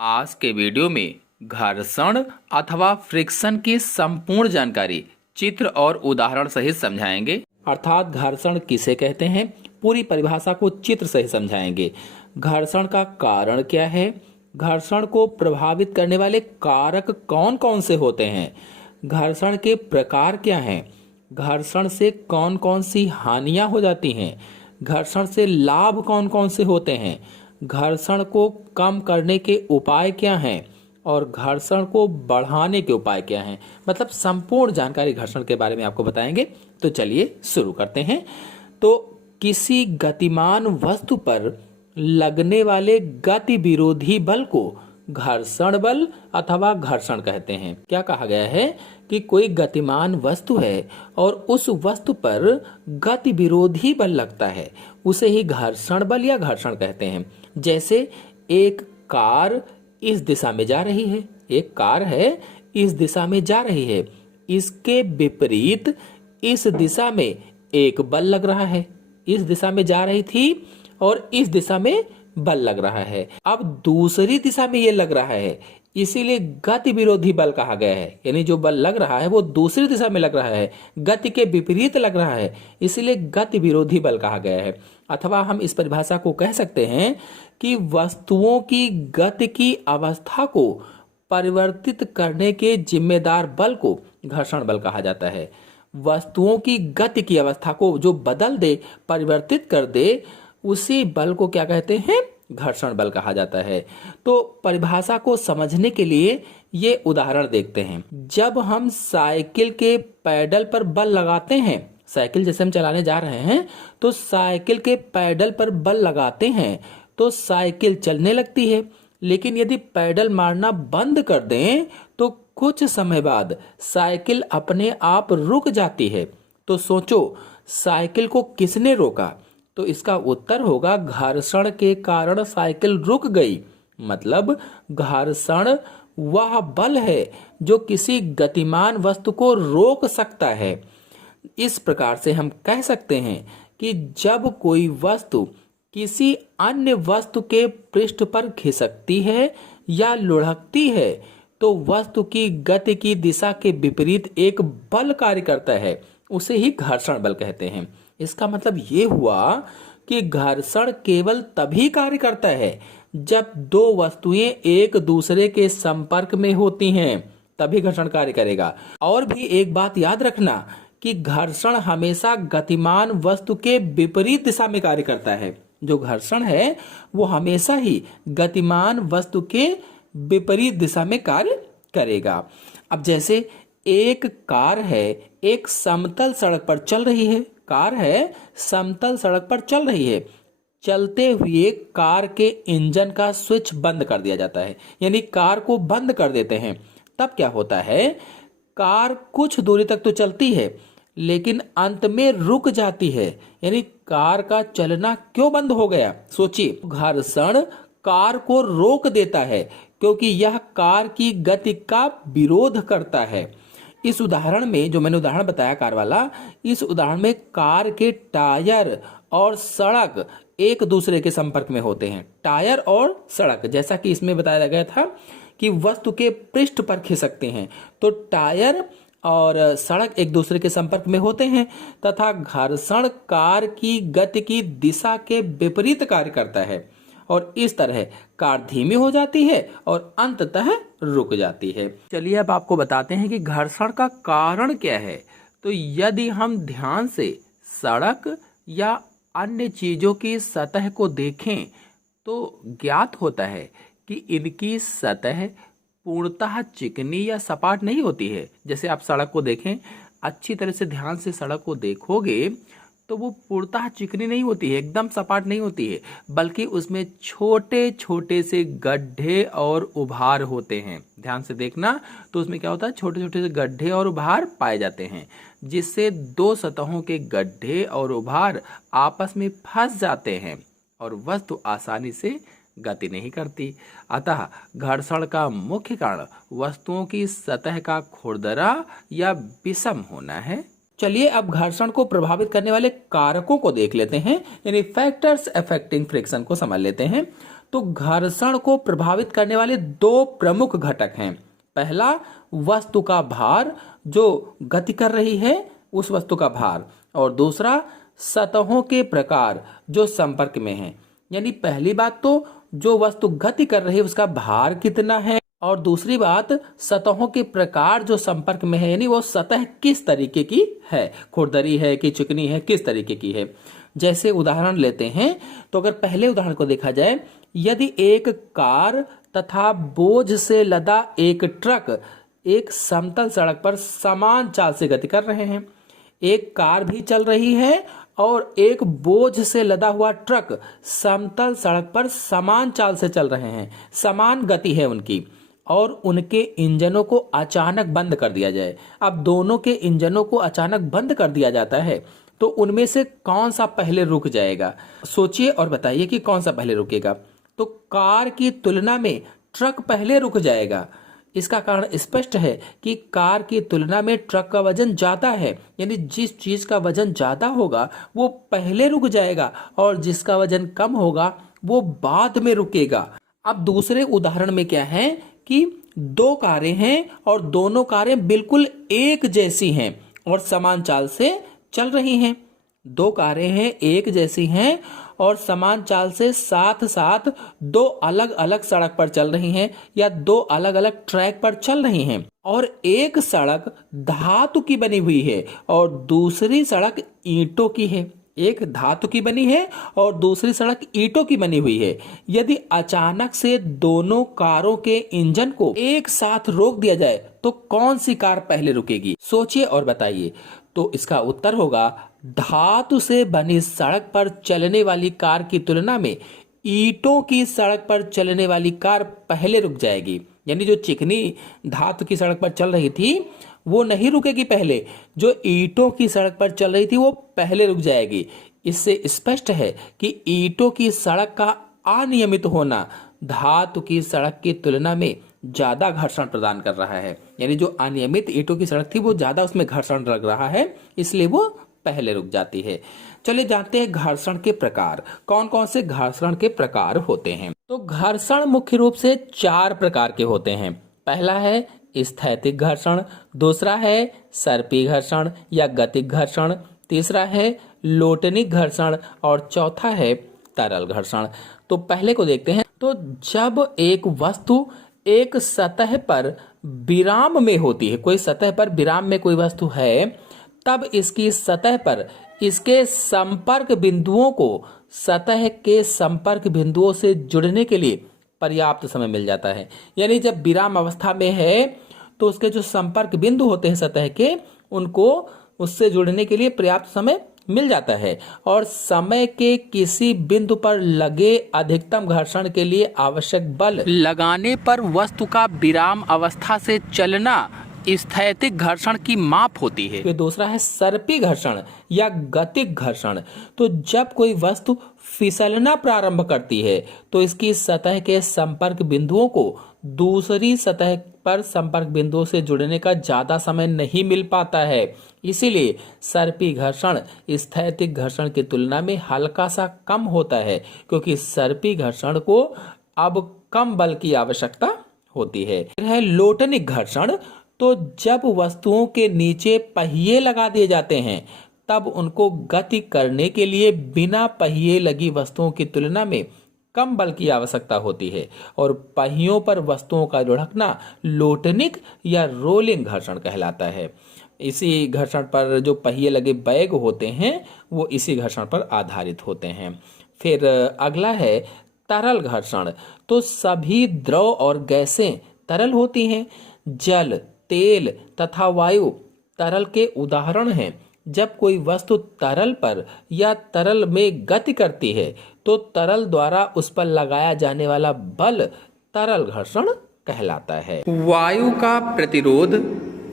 आज के वीडियो में घर्षण अथवा फ्रिक्शन की संपूर्ण जानकारी चित्र और उदाहरण सहित समझाएंगे। अर्थात घर्षण किसे कहते हैं, पूरी परिभाषा को चित्र सहित समझाएंगे। घर्षण का कारण क्या है, घर्षण को प्रभावित करने वाले कारक कौन कौन से होते हैं, घर्षण के प्रकार क्या हैं, घर्षण से कौन कौन सी हानियां हो जाती हैं, घर्षण से लाभ कौन कौन से होते हैं, घर्षण को कम करने के उपाय क्या हैं और घर्षण को बढ़ाने के उपाय क्या हैं। मतलब संपूर्ण जानकारी घर्षण के बारे में आपको बताएंगे। तो चलिए शुरू करते हैं। तो किसी गतिमान वस्तु पर लगने वाले गति विरोधी बल को घर्षण बल अथवा घर्षण कहते हैं। क्या कहा गया है कि कोई गतिमान वस्तु है और उस वस्तु पर गति विरोधी बल लगता है, उसे ही घर्षण बल या घर्षण कहते हैं। जैसे एक कार इस दिशा में जा रही है, एक कार है इस दिशा में जा रही है, इसके विपरीत इस दिशा में एक बल लग रहा है, इस दिशा में जा रही थी और इस दिशा में बल लग रहा है। अब दूसरी दिशा में ये लग रहा है, इसीलिए गति विरोधी बल कहा गया है। यानी जो बल लग रहा है वो दूसरी दिशा में लग रहा है, गति के विपरीत लग रहा है, इसीलिए गति विरोधी बल कहा गया है। अथवा हम इस परिभाषा को कह सकते हैं कि वस्तुओं की गति की अवस्था को परिवर्तित करने के जिम्मेदार बल को घर्षण बल कहा जाता है। वस्तुओं की गति की अवस्था को जो बदल दे, परिवर्तित कर दे, उसी बल को क्या कहते हैं, घर्षण बल कहा जाता है। तो परिभाषा को समझने के लिए ये उदाहरण देखते हैं। जब हम साइकिल के पैडल पर बल लगाते हैं, साइकिल जैसे हम चलाने जा रहे हैं तो साइकिल के पैडल पर बल लगाते हैं तो साइकिल चलने लगती है। लेकिन यदि पैडल मारना बंद कर दें तो कुछ समय बाद साइकिल अपने आप रुक जाती है। तो सोचो, साइकिल को किसने रोका? तो इसका उत्तर होगा घर्षण के कारण साइकिल रुक गई। मतलब घर्षण वह बल है जो किसी गतिमान वस्तु को रोक सकता है। इस प्रकार से हम कह सकते हैं कि जब कोई वस्तु किसी अन्य वस्तु के पृष्ठ पर खिसकती है या लुढ़कती है तो वस्तु की गति की दिशा के विपरीत एक बल कार्य करता है, उसे ही घर्षण बल कहते हैं। इसका मतलब ये हुआ कि घर्षण केवल तभी कार्य करता है जब दो वस्तुएं एक दूसरे के संपर्क में होती हैं, तभी घर्षण कार्य करेगा। और भी एक बात याद रखना कि घर्षण हमेशा गतिमान वस्तु के विपरीत दिशा में कार्य करता है। जो घर्षण है वो हमेशा ही गतिमान वस्तु के विपरीत दिशा में कार्य करेगा। अब जैसे एक कार है, एक समतल सड़क पर चल रही है, कार है समतल सड़क पर चल रही है, चलते हुए कार के इंजन का स्विच बंद कर दिया जाता है, यानी कार को बंद कर देते हैं। तब क्या होता है, कार कुछ दूरी तक तो चलती है लेकिन अंत में रुक जाती है। यानी कार का चलना क्यों बंद हो गया? सोचिए, घर्षण कार को रोक देता है क्योंकि यह कार की गति का विरोध करता है। इस उदाहरण में जो मैंने उदाहरण बताया कार वाला, इस उदाहरण में कार के टायर और सड़क एक दूसरे के संपर्क में होते हैं। टायर और सड़क, जैसा कि इसमें बताया गया था कि वस्तु के पृष्ठ पर खिसकते हैं, तो टायर और सड़क एक दूसरे के संपर्क में होते हैं तथा घर्षण कार की गति की दिशा के विपरीत कार्य करता है और इस तरह कार धीमी हो जाती है और अंततः रुक जाती है। चलिए अब आपको बताते हैं कि घर्षण का कारण क्या है। तो यदि हम ध्यान से सड़क या अन्य चीजों की सतह को देखें तो ज्ञात होता है कि इनकी सतह पूर्णतः चिकनी या सपाट नहीं होती है। जैसे आप सड़क को देखें, अच्छी तरह से ध्यान से सड़क को देखोगे तो वो पूर्णतः चिकनी नहीं होती है, एकदम सपाट नहीं होती है, बल्कि उसमें छोटे छोटे से गड्ढे और उभार होते हैं। ध्यान से देखना तो उसमें क्या होता है, छोटे छोटे से गड्ढे और उभार पाए जाते हैं, जिससे दो सतहों के गड्ढे और उभार आपस में फंस जाते हैं और वस्तु आसानी से गति नहीं करती। अतः घर्षण का मुख्य कारण वस्तुओं की सतह का खुरदरा या विषम होना है। चलिए अब घर्षण को प्रभावित करने वाले कारकों को देख लेते हैं, यानी फैक्टर्स अफेक्टिंग फ्रिक्शन को समझ लेते हैं। तो घर्षण को प्रभावित करने वाले दो प्रमुख घटक हैं। पहला, वस्तु का भार, जो गति कर रही है उस वस्तु का भार, और दूसरा सतहों के प्रकार जो संपर्क में हैं। यानी पहली बात तो जो वस्तु गति कर रही है उसका भार कितना है, और दूसरी बात सतहों के प्रकार जो संपर्क में है, यानी वो सतह किस तरीके की है, खुरदरी है कि चिकनी है, किस तरीके की है। जैसे उदाहरण लेते हैं, तो अगर पहले उदाहरण को देखा जाए, यदि एक कार तथा बोझ से लदा एक ट्रक एक समतल सड़क पर समान चाल से गति कर रहे हैं, एक कार भी चल रही है और एक बोझ से लदा हुआ ट्रक समतल सड़क पर समान चाल से चल रहे हैं, समान गति है उनकी, और उनके इंजनों को अचानक बंद कर दिया जाए। अब दोनों के इंजनों को अचानक बंद कर दिया जाता है, तो उनमें से कौन सा पहले रुक जाएगा? सोचिए और बताइए कि कौन सा पहले रुकेगा। तो कार की तुलना में ट्रक पहले रुक जाएगा। इसका कारण स्पष्ट है कि कार की तुलना में ट्रक का वजन ज्यादा है, यानी जिस चीज का वजन ज्यादा होगा वो पहले रुक जाएगा और जिसका वजन कम होगा वो बाद में रुकेगा। अब दूसरे उदाहरण में क्या है कि दो कारें हैं और दोनों कारें बिल्कुल एक जैसी हैं और समान चाल से चल रही हैं। दो कारें हैं, एक जैसी हैं और समान चाल से साथ साथ दो अलग अलग सड़क पर चल रही हैं या दो अलग अलग ट्रैक पर चल रही हैं, और एक सड़क धातु की बनी हुई है और दूसरी सड़क ईंटों की है। एक धातु की बनी है और दूसरी सड़क ईंटों की बनी हुई है। यदि अचानक से दोनों कारों के इंजन को एक साथ रोक दिया जाए तो कौन सी कार पहले रुकेगी? सोचिए और बताइए। तो इसका उत्तर होगा, धातु से बनी सड़क पर चलने वाली कार की तुलना में ईंटों की सड़क पर चलने वाली कार पहले रुक जाएगी। यानी जो चिकनी धातु की सड़क पर चल रही थी वो नहीं रुकेगी पहले, जो ईंटों की सड़क पर चल रही थी वो पहले रुक जाएगी। इससे स्पष्ट है कि ईंटों की सड़क का अनियमित होना धातु की सड़क की तुलना में ज्यादा घर्षण प्रदान कर रहा है। यानी जो अनियमित ईंटों की सड़क थी वो ज्यादा उसमें घर्षण लग रहा है, इसलिए वो पहले रुक जाती है। चलिए जानते हैं घर्षण के प्रकार। कौन कौन से घर्षण के प्रकार होते हैं? तो घर्षण मुख्य रूप से 4 प्रकार के होते हैं। पहला है स्थैतिक घर्षण, दूसरा है सर्पी घर्षण या गतिक घर्षण, तीसरा है लोटनिक घर्षण और चौथा है तरल घर्षण। तो पहले को देखते हैं। तो जब एक वस्तु एक सतह पर विराम में होती है, कोई सतह पर विराम में कोई वस्तु है, तब इसकी सतह पर इसके संपर्क बिंदुओं को सतह के संपर्क बिंदुओं से जुड़ने के लिए पर्याप्त समय मिल जाता है। यानी जब विराम अवस्था में है तो उसके जो संपर्क बिंदु होते हैं सतह के, उनको उससे जुड़ने के लिए पर्याप्त समय मिल जाता है, और समय के किसी बिंदु पर लगे अधिकतम घर्षण के लिए आवश्यक बल लगाने पर वस्तु का विराम अवस्था से चलना स्थैतिक घर्षण की माप होती है। दूसरा है सर्पी घर्षण या गतिक घर्षण। तो जब कोई वस्तु फिसलना प्रारंभ करती है तो इसकी सतह के संपर्क बिंदुओं को दूसरी सतह पर संपर्क बिंदुओं से जुड़ने का ज्यादा समय नहीं मिल पाता है। इसीलिए सर्पी घर्षण स्थैतिक घर्षण की तुलना में हल्का सा कम होता है, क्योंकि सर्पी घर्षण को अब कम बल की आवश्यकता होती है। फिर है लोटनिक घर्षण। तो जब वस्तुओं के नीचे पहिए लगा दिए जाते हैं तब उनको गति करने के लिए बिना पहिए लगी वस्तुओं की तुलना में कम बल की आवश्यकता होती है, और पहियों पर वस्तुओं का लुढ़कना लोटनिक या रोलिंग घर्षण कहलाता है। इसी घर्षण पर जो पहिए लगे बैग होते हैं वो इसी घर्षण पर आधारित होते हैं। फिर अगला है तरल घर्षण। तो सभी द्रव और गैसें तरल होती हैं। जल, तेल तथा वायु तरल के उदाहरण हैं। जब कोई वस्तु तरल पर या तरल में गति करती है तो तरल द्वारा उस पर लगाया जाने वाला बल तरल घर्षण कहलाता है। वायु का प्रतिरोध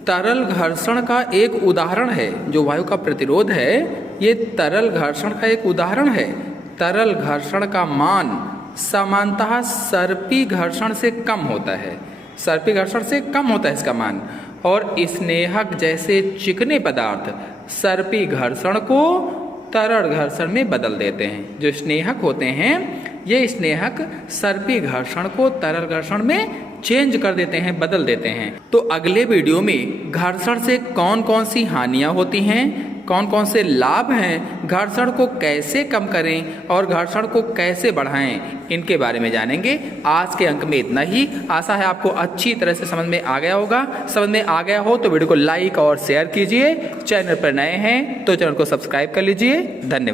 तरल घर्षण का एक उदाहरण है। जो वायु का प्रतिरोध है ये तरल घर्षण का एक उदाहरण है। तरल घर्षण का मान सामान्यतः सर्पी घर्षण से कम होता है। सर्पी घर्षण से कम होता है इसका मान, और स्नेहक जैसे चिकने पदार्थ सर्पी घर्षण को तरल घर्षण में बदल देते हैं। जो स्नेहक होते हैं ये स्नेहक सर्पी घर्षण को तरल घर्षण में चेंज कर देते हैं, बदल देते हैं। तो अगले वीडियो में घर्षण से कौन कौन सी हानियां होती हैं, कौन कौन से लाभ हैं, घर्षण को कैसे कम करें और घर्षण को कैसे बढ़ाएं, इनके बारे में जानेंगे। आज के अंक में इतना ही। आशा है आपको अच्छी तरह से समझ में आ गया होगा। समझ में आ गया हो तो वीडियो को लाइक और शेयर कीजिए। चैनल पर नए हैं तो चैनल को सब्सक्राइब कर लीजिए। धन्यवाद।